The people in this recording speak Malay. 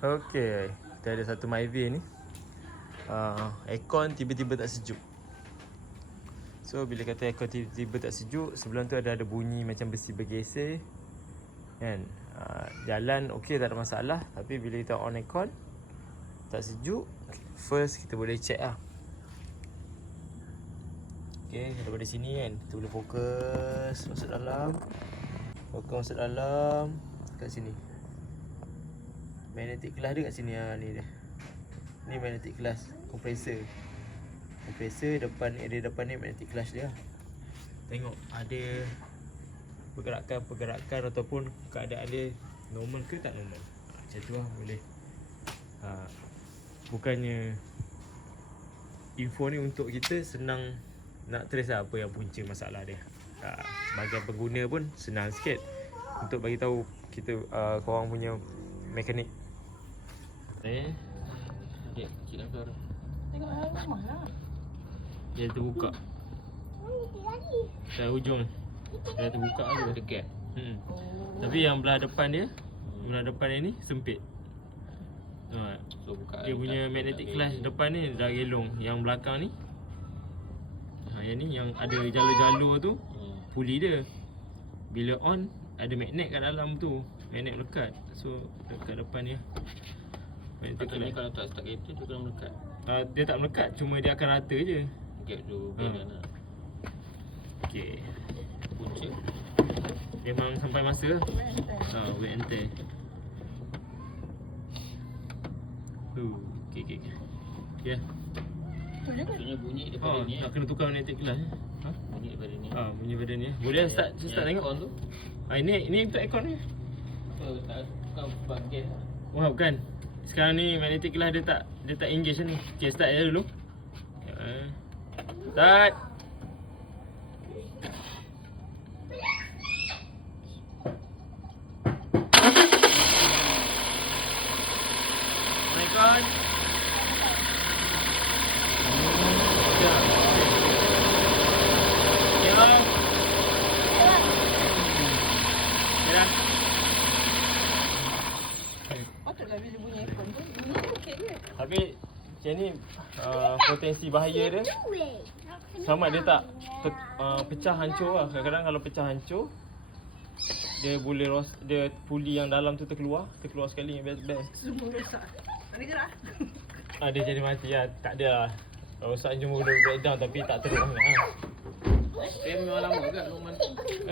Okey, kita ada satu Myvane ni. Aircon tiba-tiba tak sejuk. So bila kata aircon tiba-tiba tak sejuk, sebelum tu ada bunyi macam besi bergeser. Kan? Jalan okey, tak ada masalah. Tapi bila kita on aircon tak sejuk, first kita boleh check lah. Okey, daripada sini kan kita boleh fokus masuk dalam. Fokus masuk dalam kat sini. Magnetic glass dia kat sini ni dia. Ni magnetic glass, kompresor. Kompresor depan, area depan ni magnetic glass dia. Tengok ada pergerakan ataupun keadaan dia normal ke tak normal. Macam tu lah boleh. Bukannya info ni untuk kita senang nak trace lah apa yang punca masalah dia. Sebagai pengguna pun senang sikit untuk bagi tahu kita korang punya mekanik. Okey, kira kau. Tengok rumah lah. Dia terbuka. Dari hujung. Dia terbuka lah, ada gap. Tapi yang belah depan dia, belah depan dia ni sempit. So buka Dia punya magnetic glass depan ni dah gelong. Yang belakang ni, yang ni yang ada jalur-jalur tu, puli dia. Bila on, ada magnet kat dalam tu. Magnet melekat. So dekat depan ni magnetic Patutnya glass. kalau tak start kereta dia kena melekat. Dia tak melekat, cuma dia akan rata je. Gap tu biarkan lah. Okey. Punca Memang sampai masa. Wear and tear. Okey. Ya. maksudnya bunyi daripada ni Nak kena tukar magnetic glass. bunyi daripada ni. Bunyi pada ni. Boleh start tengok. Aircon tu Ini untuk aircon ni. apa tak tukar plug gas lah. Wah, bukan. Sekarang ni magnetic glass dia tak engage ni. Okey, start je dulu. Start. Aircon. Patutlah bila bunyi aircon tu bunyi okey je. Tapi macam ni potensi bahaya dia sama dia tak pecah hancur lah. Kadang-kadang kalau pecah hancur dia boleh dia puli yang dalam tu terkeluar sekali yang best. Semua rosak. Tak ada gerak. Dia jadi mati lah. Tak ada lah. Rosak cuma boleh breakdown tapi tak teruk sangat lah. Memang lama agak Norman.